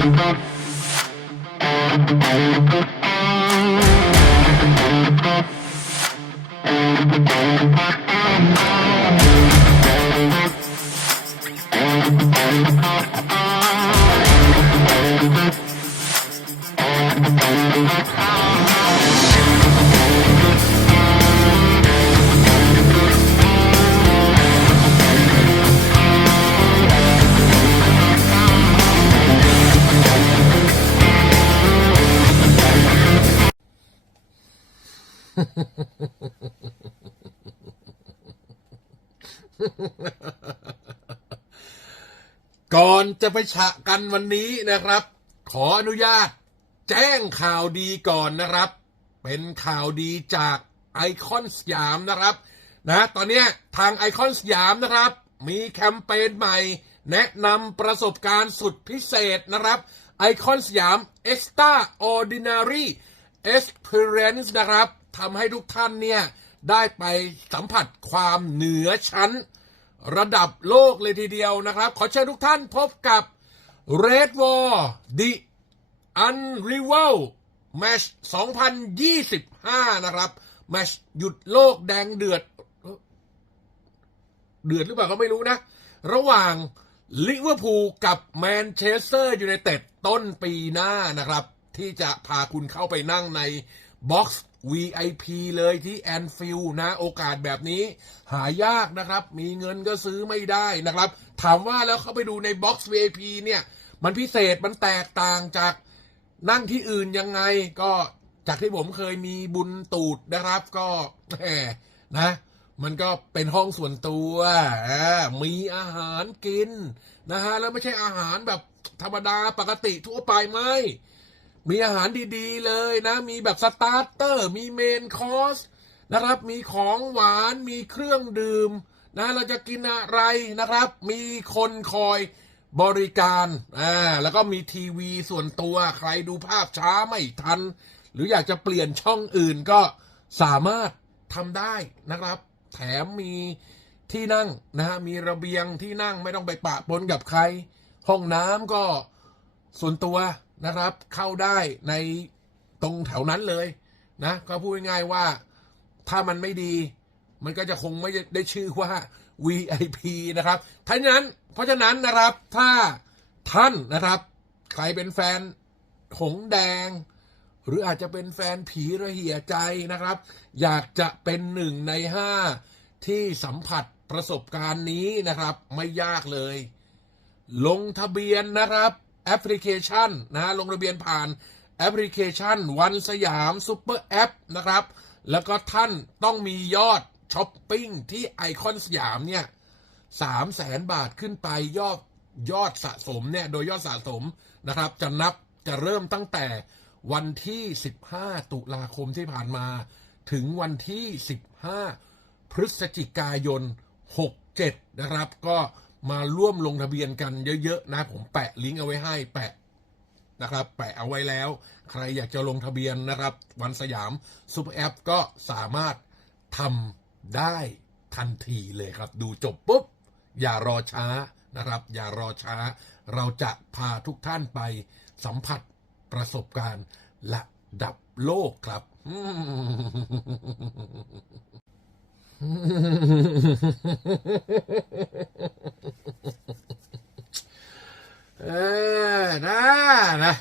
Thank you. ก่อนจะไปฉะกันวันนี้นะครับ ขออนุญาต แจ้งข่าวดีก่อนนะครับ เป็นข่าวดีจากไอคอนสยามนะครับ นะ ตอนนี้ทางไอคอนสยามนะครับ มีแคมเปญใหม่ แนะนำประสบการณ์สุดพิเศษนะครับไอคอนสยาม Extraordinary Experience นะครับ ทำให้ทุกท่านเนี่ยได้ไปสัมผัสความเหนือชั้น ระดับโลกเลยทีเดียวนะครับ ขอเชิญทุกท่านพบกับ Red War The Unrival Match 2025 นะครับแมชหยุดโลกแดงเดือด เดือดหรือเปล่าก็ไม่รู้นะ ระหว่างลิเวอร์พูลกับแมนเชสเตอร์ยูไนเต็ดต้นปีหน้านะครับ ที่จะพาคุณเข้าไปนั่งใน บ็อกซ์ VIP เลยที่แอนฟิลนะ โอกาสแบบนี้ หายากนะครับ มีเงินก็ซื้อไม่ได้นะครับ ถามว่าแล้วเข้าไปดูในบ็อกซ์ VIP เนี่ย มันพิเศษมันแตกต่างจากนั่งที่อื่นยังไงก็จากที่ผมเคยมีบุญตูดนะครับ ก็แหมนะ มันก็เป็นห้องส่วนตัวมีอาหารกินนะฮะแล้วไม่ใช่อาหารแบบธรรมดาปกติทั่วไปไม่ มีอาหารดีๆเลยนะ มีแบบสตาร์เตอร์ มีเมนคอร์สนะครับ มีของหวาน มีเครื่องดื่มนะ เราจะกินอะไรนะครับ มีคนคอยบริการ อ่า แล้วก็มีทีวีส่วนตัว ใครดูภาพช้าไม่ทัน หรืออยากจะเปลี่ยนช่องอื่นก็สามารถทำได้นะครับ แถมมีที่นั่งนะฮะ มีระเบียงที่นั่งไม่ต้องไปปะปนกับใคร ห้องน้ำก็ส่วนตัว นะครับ เข้าได้ในตรงแถวนั้นเลยนะก็พูดง่ายๆว่าถ้ามันไม่ดี มันก็จะคงไม่ได้ชื่อว่า VIP นะครับทั้งนั้น เพราะฉะนั้นนะครับถ้าท่านนะครับ ใครเป็นแฟนหงแดง หรืออาจจะเป็นแฟนผีระเหี่ยใจนะครับ อยากจะเป็นหนึ่งในห้าที่สัมผัสประสบการณ์นี้นะครับ ไม่ยากเลย ลงทะเบียนนะครับ แอปพลิเคชันนะลงทะเบียนผ่านแอปพลิเคชันวันสยามซูเปอร์แอปนะครับ แล้วก็ท่านต้องมียอดช้อปปิ้งที่ไอคอนสยามเนี่ยสามแสนบาทขึ้นไปยอดยอดสะสมเนี่ยโดยยอดสะสมนะครับ จะนับจะเริ่มตั้งแต่วันที่ 15 ตุลาคมที่ผ่านมา ถึงวันที่ 15 พฤศจิกายน 67 นะครับ ก็ มาร่วมลงทะเบียนกันเยอะๆนะผมแปะลิงก์เอาไว้ให้แปะนะครับ แปะเอาไว้แล้ว ใครอยากจะลงทะเบียนนะครับ วันสยามซูเปอร์แอปก็สามารถทำได้ทันทีเลยครับ ดูจบปุ๊บ อย่ารอช้านะครับ อย่ารอช้า เราจะพาทุกท่านไปสัมผัสประสบการณ์ระดับโลกครับ เออนะนะ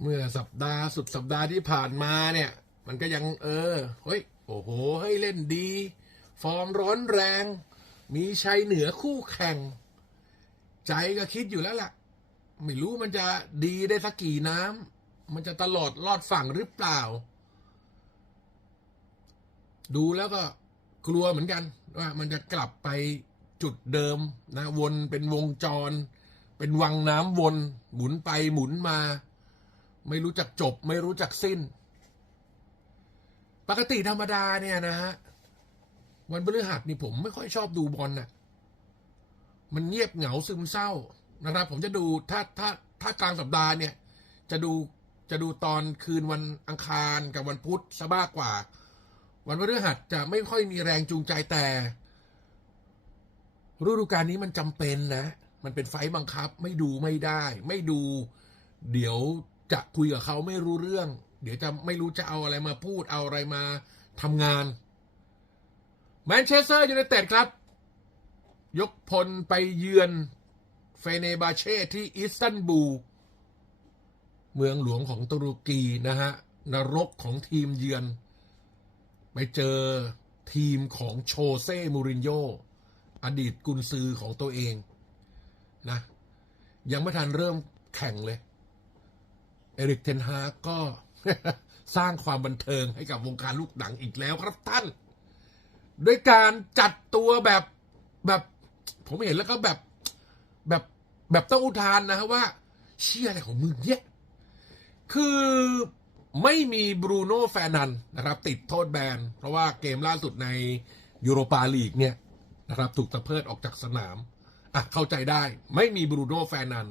เมื่อสัปดาห์สุดสัปดาห์ที่ผ่านมาเนี่ย มันก็ยังเออ เฮ้ย โอ้โหเฮ้เล่นดี ฟอร์มร้อนแรง มีชัยเหนือคู่แข่ง ใจก็คิดอยู่แล้วล่ะ ไม่รู้มันจะดีได้สักกี่น้ำ มันจะตลอดรอดฝั่งหรือเปล่า ดูแล้วก็กลัวเหมือนกันว่ามันจะกลับไปจุดเดิมนะ วนเป็นวงจร เป็นวังน้ำวนหมุนไปหมุนมา ไม่รู้จักจบ ไม่รู้จักสิ้น ปกติธรรมดาเนี่ยนะฮะวันพฤหัสนี่ผมไม่ค่อยชอบดูบอลน่ะ มันเงียบเหงาซึมเศร้านะครับ ผมจะดูถ้าถ้าถ้ากลางสัปดาห์เนี่ย จะดูจะดูตอนคืนวันอังคารกับวันพุธซะมากกว่า วันพฤหัสจะไม่ค่อยมีแรงจูงใจแต่ฤดูกาลนี้มันจำเป็นนะ มันเป็นไฟบังคับ ไม่ดูไม่ได้ ไม่ดู เดี๋ยวจะคุยกับเขาไม่รู้เรื่อง เดี๋ยวจะไม่รู้จะเอาอะไรมาพูดเอาอะไรมาทำงานแมนเชสเตอร์ยูไนเต็ดครับ ยกพลไปเยือนเฟเนบาเช่ที่อิสตันบูลเมืองหลวงของตุรกีนะฮะ นรกของทีมเยือน ไปเจอทีมของโชเซ่มูรินโญ่อดีตกุนซือของตัวเองนะ ยังไม่ทันเริ่มแข่งเลย เอริกเทนฮากก็สร้างความบันเทิงให้กับวงการลูกหนังอีกแล้วครับท่าน ด้วยการจัดตัวแบบแบบผมเห็นแล้วก็แบบแบบแบบต้องอุทานนะฮะว่า เชี่ยอะไรของมึงเนี่ย คือ ไม่มีบรูโน่แฟนันนะครับติดโทษแบน เพราะว่าเกมล่าสุดในยูโรปาลีกเนี่ยนะครับถูกตะเพิดออกจากสนามอะเข้าใจได้ ไม่มีบรูโน่แฟนัน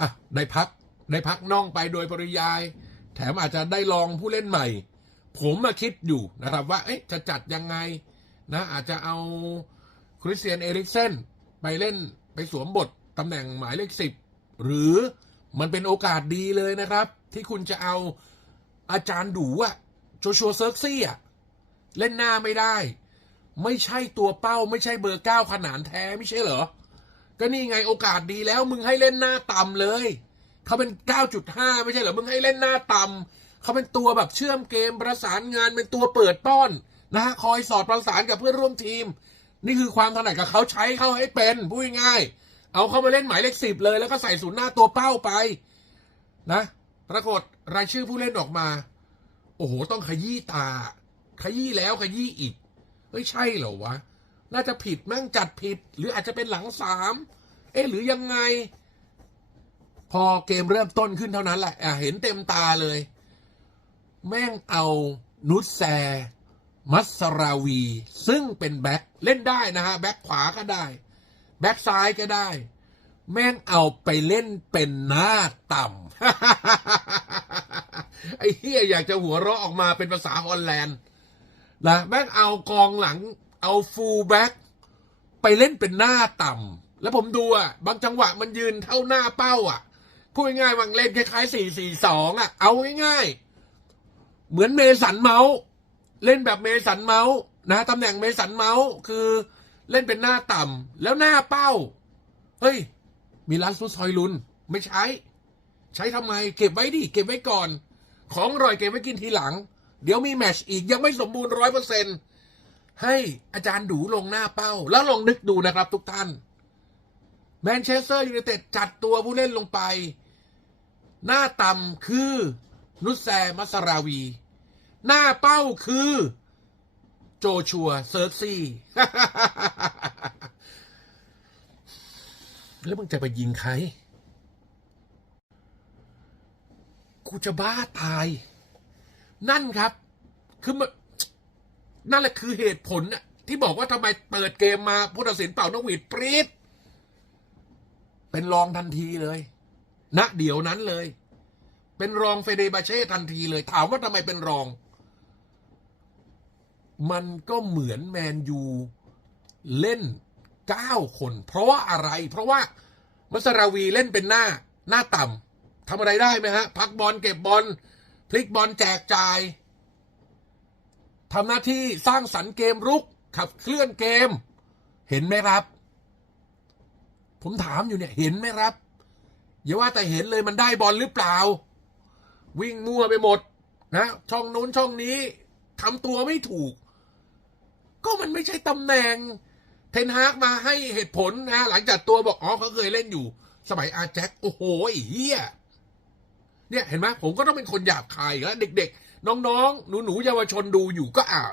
อะได้พักได้พักน่องไปโดยปริยาย แถมอาจจะได้ลองผู้เล่นใหม่ ผมมาคิดอยู่นะครับว่าเอ๊ะจะจัดยังไงนะอาจจะเอาคริสเตียนเอริกเซนไปเล่นไปสวมบทตำแหน่งหมายเลขสิบหรือมันเป็นโอกาสดีเลยนะครับ ที่คุณจะเอา อาจารย์ดูอะโจชัวเซิร์กซี่อะเล่นหน้าไม่ได้ ไม่ใช่ตัวเป้า ไม่ใช่เบอร์เก้าขนานแท้ไม่ใช่เหรอ ก็นี่ไงโอกาสดีแล้ว มึงให้เล่นหน้าต่ำเลยเขาเป็น 9.5 ไม่ใช่เหรอ มึงให้เล่นหน้าต่ำเขาเป็นตัวแบบเชื่อมเกมประสานงานเป็นตัวเปิดป้อนนะฮะคอยสอดประสานกับเพื่อนร่วมทีม นี่คือความถนัดกับเขาใช้เขาให้เป็นพูดง่าย เอาเข้ามาเล่นหมายเลขสิบเลยแล้วก็ใส่ศูนย์หน้าตัวเป้าไป นะ ปรากฏรายชื่อผู้เล่นออกมา โอ้โห ต้องขยี้ตา ขยี้แล้วขยี้อีก เฮ้ย ใช่เหรอวะ น่าจะผิดมั่งจัดผิด หรืออาจจะเป็นหลังสาม เอ๊ะ หรือยังไง พอเกมเริ่มต้นขึ้นเท่านั้นแหละอะเห็นเต็มตาเลย แม่งเอานุชแซ มัสราวี ซึ่งเป็นแบ็คเล่นได้นะฮะ แบ็คขวาก็ได้ แบ็คซ้ายก็ได้ แม่งเอาไปเล่นเป็นหน้าต่ำ ไอ้เฮียอยากจะหัวเราะออกมาเป็นภาษาฮอลแลนด์นะแม่งเอากองหลัง เอาฟูลแบ็คไปเล่นเป็นหน้าต่ำแล้วผมดูอะ บางจังหวะมันยืนเท่าหน้าเป้าอะพูดง่ายๆมันเล่นคล้ายๆสี่สี่สองอะ เอาง่ายๆ เหมือนเมสันเมาส์เล่นแบบเมสันเมาส์นะตำแหน่งเมสันเมาส์คือเล่นเป็นหน้าต่ำแล้วหน้าเป้า เฮ้ย มีร้านซุปซอยลุน ไม่ใช้ ใช้ทำไม เก็บไว้ดิ เก็บไว้ก่อน ของอร่อยเก็บไว้กินทีหลัง เดี๋ยวมีแมชอีกยังไม่สมบูรณ์ร้อยเปอร์เซ็นให้อาจารย์ดูลงหน้าเป้า แล้วลองนึกดูนะครับทุกท่านแมนเชสเตอร์ยูไนเต็ดจัดตัวผู้เล่นลงไป หน้าต่ำคือนุสแซมัสราวี หน้าเป้าคือ โจชัวเซิร์ซี่ แล้วมึงจะไปยิงใคร กูจะบ้าตาย นั่นครับ คือมันนั่นแหละคือเหตุผลน่ะที่บอกว่าทำไมเปิดเกมมาผู้ตัดสินเป่านกหวีดปรีดเป็นรองทันทีเลยณเดี๋ยวนั้นเลย เป็นรองเฟเดบาเช่ทันทีเลย ถามว่าทำไมเป็นรอง มันก็เหมือนแมนยูเล่นเก้าคน เพราะว่าอะไร เพราะว่ามัสราวีเล่นเป็นหน้าหน้าต่ำ ทำอะไรได้ไหมฮะ พักบอลเก็บบอลพลิกบอลแจกจ่ายทำหน้าที่สร้างสรรค์เกมรุก ขับเคลื่อนเกม เห็นไหมครับ ผมถามอยู่เนี่ยเห็นไหมครับ อย่าว่าแต่เห็นเลยมันได้บอลหรือเปล่า วิ่งมั่วไปหมดนะ ช่องนู้นช่องนี้ทำตัวไม่ถูก ก็มันไม่ใช่ตำแหน่ง เทนฮากมาให้เหตุผลนะ หลังจากตัวบอกอ๋อเขาเคยเล่นอยู่ สมัยอาแจ็คโอ้โหเฮีย เนี่ยเห็นไหมผมก็ต้องเป็นคนหยาบคายแล้วเด็ก ๆ น้องๆ หนูๆเยาวชนดูอยู่ก็อา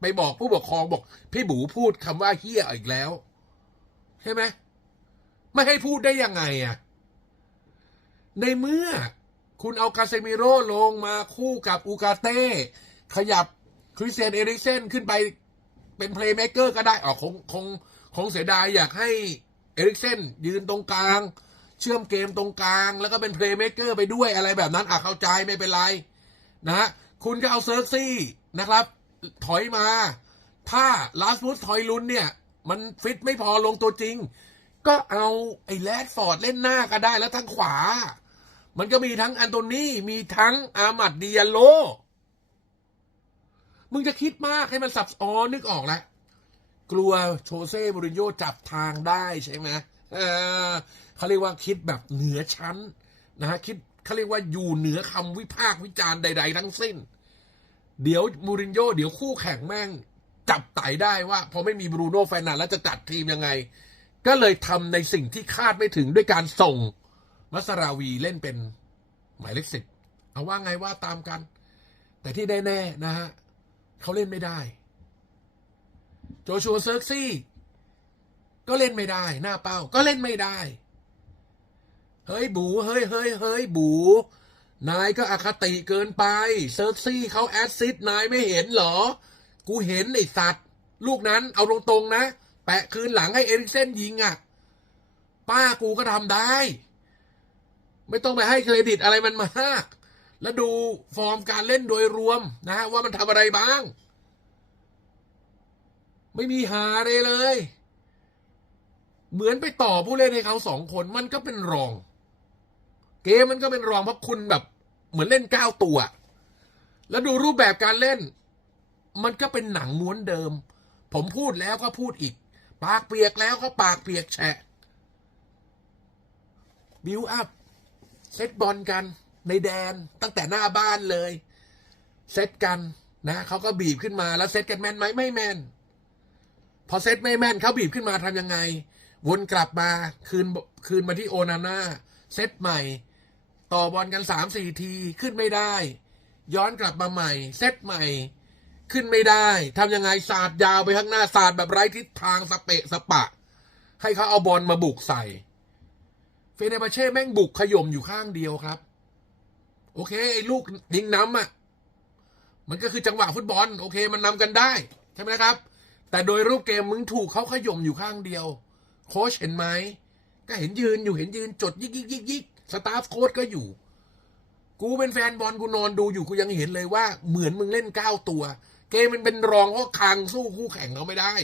ไปบอกผู้ปกครองบอก พี่บูพูดคำว่าเฮียอีกแล้วใช่ไหมไม่ให้พูดได้ยังไงอะในเมื่อคุณเอากาเซมิโร่ลงมาคู่กับอูกาเต้ ขยับคริสเตียนเอริกเซนขึ้นไปเป็นเพลย์เม k เกอร์ก็ได้ออกคงคงคงเสียดายอยากให้เอริกเซนยืนตรงกลาง เชื่อมเกมตรงกลาง แล้วก็เป็นเพลย์เม k เกอร์ไปด้วยอะไรแบบนั้นอะเข้าใจไม่เป็นไรนะคุณก็เอาเซิร์กซี่นะครับ ถอยมา ถ้าลาสบูสถอยลุนเนี่ย มันฟิตไม่พอลงตัวจริง ก็เอาไอ้แรดฟอร์ดเล่นหน้าก็ได้แล้วทางขวา มันก็มีทั้งอันโตนีมีทั้งอามัดดิยาโล มึงจะคิดมากให้มันสับอ๋อนึกออกแล้วกลัวโชเซ่มูรินโญ่จับทางได้ใช่ไหม เขาเรียกว่าคิดแบบเหนือชั้นนะฮะคิดเขาเรียกว่าอยู่เหนือคำวิพากษ์วิจารณ์ใด ๆ ทั้งสิ้น เดี๋ยวมูรินโญ่เดี๋ยวคู่แข่งแม่งจับไต่ได้ว่าพอไม่มีบรูโน่แฟนันด์แล้วจะจัดทีมยังไง ก็เลยทำในสิ่งที่คาดไม่ถึงด้วยการส่งมัสราวีเล่นเป็นหมายเลขสิบเอาว่าไงว่าตามกัน แต่ที่แน่ๆนะฮะเขาเล่นไม่ได้ โจชัวเซิร์กซี่ก็เล่นไม่ได้ หน้าเป้าก็เล่นไม่ได้ เฮ้ยบูเฮ้ยเฮ้ยเฮ้ยบู นายก็อคติเกินไป เซิร์กซี่เขาแอดซิดนายไม่เห็นเหรอ กูเห็นไอสัตว์ ลูกนั้นเอาตรงๆนะ แปะคืนหลังให้เอริกเซนยิงอะ่ะ ป้ากูก็ทำได้ ไม่ต้องไปให้เครดิตอะไรมันมาก แล้วดูฟอร์มการเล่นโดยรวมนะฮะว่ามันทำอะไรบ้าง ไม่มีหาเลยเลย เหมือนไปต่อผู้เล่นให้เขาสองคนมันก็เป็นรอง เกมมันก็เป็นรองเพราะคุณแบบเหมือนเล่นเก้าตัว แล้วดูรูปแบบการเล่น มันก็เป็นหนังม้วนเดิม ผมพูดแล้วก็พูดอีก ปากเปียกแล้วก็ปากเปียกแฉะบิวอัพเซตบอลกันในแดนตั้งแต่หน้าบ้านเลย เซตกันนะเขาก็บีบขึ้นมาแล้วเซตกันแม่นไหมไม่แม่น พอเซตไม่แม่นเขาบีบขึ้นมาทำยังไง วนกลับมาคืนคืนมาที่โอนาน่าเซตใหม่ ต่อบอลกันสามสี่ทีขึ้นไม่ได้ ย้อนกลับมาใหม่ เซตใหม่ ขึ้นไม่ได้ทำยังไงสาดยาวไปข้างหน้าสาดแบบไร้ทิศทางสเปะสปะ ให้เขาเอาบอลมาบุกใส่ เฟเนบาเช่แม่งบุกขย่มอยู่ข้างเดียวครับ โอเคไอ้ลูกยิงน้ำอะ มันก็คือจังหวะฟุตบอล โอเค มันนำกันได้ใช่ไหมครับ แต่โดยรูปเกมมึงถูกเขาขย่มอยู่ข้างเดียว โค้ชเห็นไหมก็เห็นยืนอยู่เห็นยืนจดยิกยิกยิกยิก สตาฟโค้ชก็อยู่ กูเป็นแฟนบอลกูนอนดูอยู่กูยังเห็นเลยว่า เหมือนมึงเล่นเก้าตัว เกมมันเป็นรองเพราะคางสู้คู่แข่งเขาไม่ได้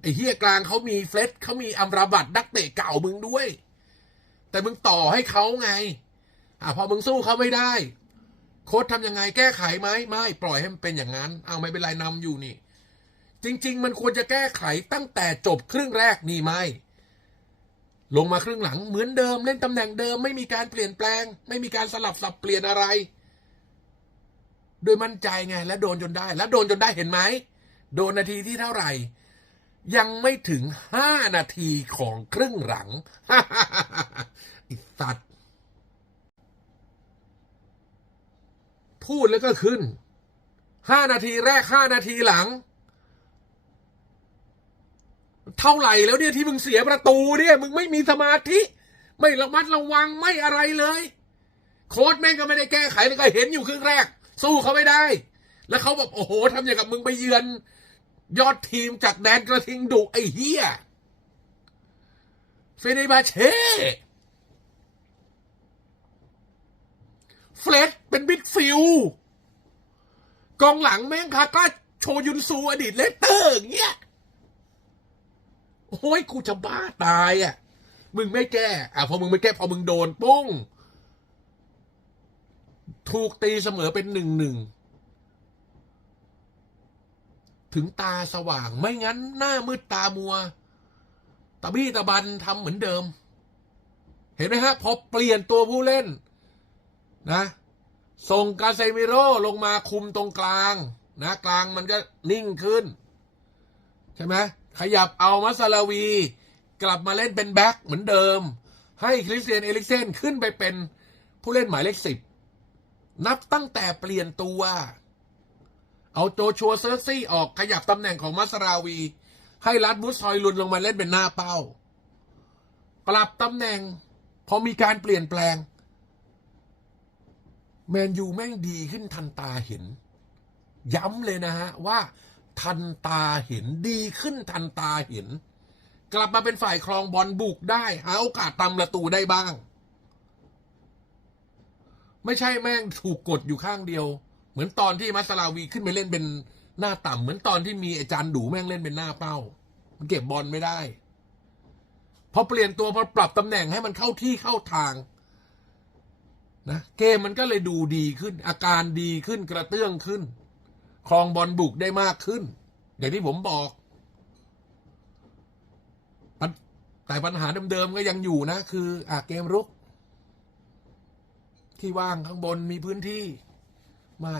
ไอ้เฮียกลางเขามีเฟลตเขามีอัมราบัตนักเตะเก่ามึงด้วย แต่มึงต่อให้เขาไงอะพอมึงสู้เขาไม่ได้ โค้ชทำยังไงแก้ไขไหมไม่ ปล่อยให้มันเป็นอย่างนั้น เอาไม่เป็นไรนำอยู่นี่ จริง ๆ มันควรจะแก้ไขตั้งแต่จบครึ่งแรกนี่ไม่ ลงมาครึ่งหลังเหมือนเดิมเล่นตำแหน่งเดิมไม่มีการเปลี่ยนแปลง ไม่มีการสลับสับเปลี่ยนอะไร โดยมั่นใจไง และโดนจนได้ และโดนจนได้เห็นไหมโดนนาทีที่เท่าไหร่ ยังไม่ถึงห้านาทีของครึ่งหลังไอิสัตว์พูดแล้วก็ขึ้นห้านาทีแรกห้านาทีหลัง เท่าไหร่แล้วเนี่ยที่มึงเสียประตูเนี่ยมึงไม่มีสมาธิ ไม่ระมัดระวังไม่อะไรเลย โค้ดแม่งก็ไม่ได้แก้ไขเลยก็เห็นอยู่ครึ่งแรก สู้เขาไม่ได้ แล้วเขาแบบโอ้โหทำอย่างกับมึงไปเยือน ยอดทีมจากแดนกระทิงดุไอ้เฮียเฟเนบาเช่เฟลดเป็นบิดฟิลกองหลังแม่งคาก้าโชยุนซูอดีตเลสเตอร์อย่างเงี้ย โอ้ยกูจะบ้าตายอะ มึงไม่แก้ อะพอมึงไม่แก้ พอมึงโดนปุ้ง ถูกตีเสมอเป็นหนึ่งหนึ่ง ถึงตาสว่างไม่งั้น หน้ามืดตามัว ตะบี้ตะบันทำเหมือนเดิม เห็นไหมฮะ พอเปลี่ยนตัวผู้เล่น นะส่งกาเซมิโร่ลงมาคุมตรงกลาง นะ กลางมันก็นิ่งขึ้น ใช่ไหม ขยับเอามาซาลาวี กลับมาเล่นเป็นแบ็คเหมือนเดิม ให้คริสเตียนเอลิกเซนขึ้นไปเป็นผู้เล่นหมายเลขสิบนับตั้งแต่เปลี่ยนตัว เอาโจชัวเซอร์ซี่ออกขยับตำแหน่งของมัสราวี ให้รัดมุสซอยลุนลงมาเล่นเป็นหน้าเป้า ปรับตำแหน่ง พอมีการเปลี่ยนแปลง แมนยูแม่งดีขึ้นทันตาเห็น ย้ำเลยนะฮะว่า ทันตาเห็นดีขึ้นทันตาเห็น กลับมาเป็นฝ่ายครองบอลบุกได้หาโอกาสตำประตูได้บ้าง ไม่ใช่แม่งถูกกดอยู่ข้างเดียว เหมือนตอนที่มัสลาวีขึ้นไปเล่นเป็นหน้าต่ำเหมือนตอนที่มีอาจารย์ดูแม่งเล่นเป็นหน้าเป้า มันเก็บบอลไม่ได้พอเปลี่ยนตัวพอปรับตำแหน่งให้มันเข้าที่เข้าทางนะเกมมันก็เลยดูดีขึ้น อาการดีขึ้นกระเตื้องขึ้น ครองบอลบุกได้มากขึ้น อย่างที่ผมบอก แต่ปัญหาเดิมๆก็ยังอยู่นะ คืออะเกมรุก ที่ว่างข้างบนมีพื้นที่ ไม่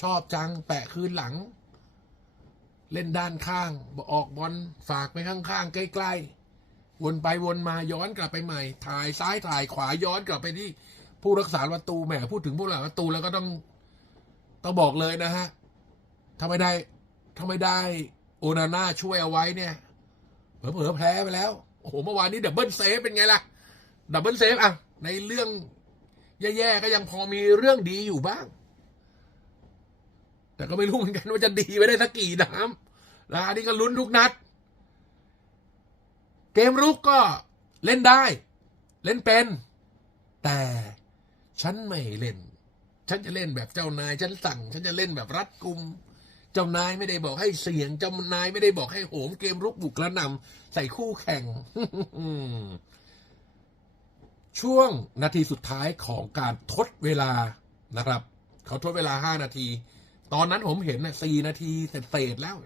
ชอบจัง แปะคืนหลัง เล่นด้านข้างออกบอลฝากไปข้างๆใกล้ๆ วนไปวนมาย้อนกลับไปใหม่ ถ่ายซ้ายถ่ายขวาย้อนกลับไปที่ผู้รักษาประตูแหมพูดถึงผู้รักษาประตูแล้วก็ต้อง ต้องบอกเลยนะฮะ ถ้าไม่ได้ถ้าไม่ได้โอนาน่าช่วยเอาไว้เนี่ย เผลอๆแพ้ไปแล้ว โอ้โห เมื่อวานนี้ดับเบิลเซฟเป็นไงล่ะ ดับเบิลเซฟอะ ในเรื่องแย่ๆก็ยังพอมีเรื่องดีอยู่บ้าง แต่ก็ไม่รู้เหมือนกันว่าจะดีไปได้สักกี่น้ำนะอันนี้ก็ลุ้นทุกนัด เกมรุกก็เล่นได้ เล่นเป็น แต่ฉันไม่เล่น ฉันจะเล่นแบบเจ้านาย ฉันสั่ง ฉันจะเล่นแบบรัดกุม เจ้านายไม่ได้บอกให้เสียง เจ้านายไม่ได้บอกให้โหมเกมรุกบุกกระหนำใส่คู่แข่งช่วงนาทีสุดท้ายของการทดเวลานะครับ เขาทดเวลาห้านาที ตอนนั้นผมเห็นนะสี่นาทีเศษแล้ว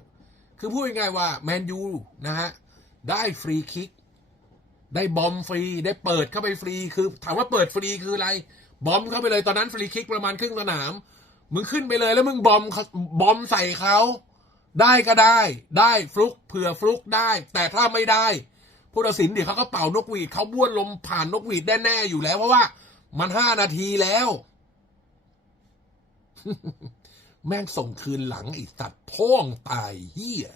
คือพูดง่ายๆว่าแมนยูนะฮะได้ฟรีคิก ได้บอมฟรี ได้เปิดเข้าไปฟรี คือถามว่าเปิดฟรีคืออะไร บอมเข้าไปเลยตอนนั้นฟรีคิกประมาณครึ่งสนาม มึงขึ้นไปเลยแล้วมึงบอมเขาบอมใส่เขาได้ก็ได้ ได้ฟลุกเผื่อฟลุกได้ แต่ถ้าไม่ได้ผู้ตัดสินเดี๋ยวเขาก็เป่านกหวีดเขาบ้วนลมผ่านนกหวีดแน่ๆอยู่แล้ว เพราะว่า มันห้านาทีแล้ว แม่งส่งคืนหลังไอ้สัตว์พ่องตายเฮีย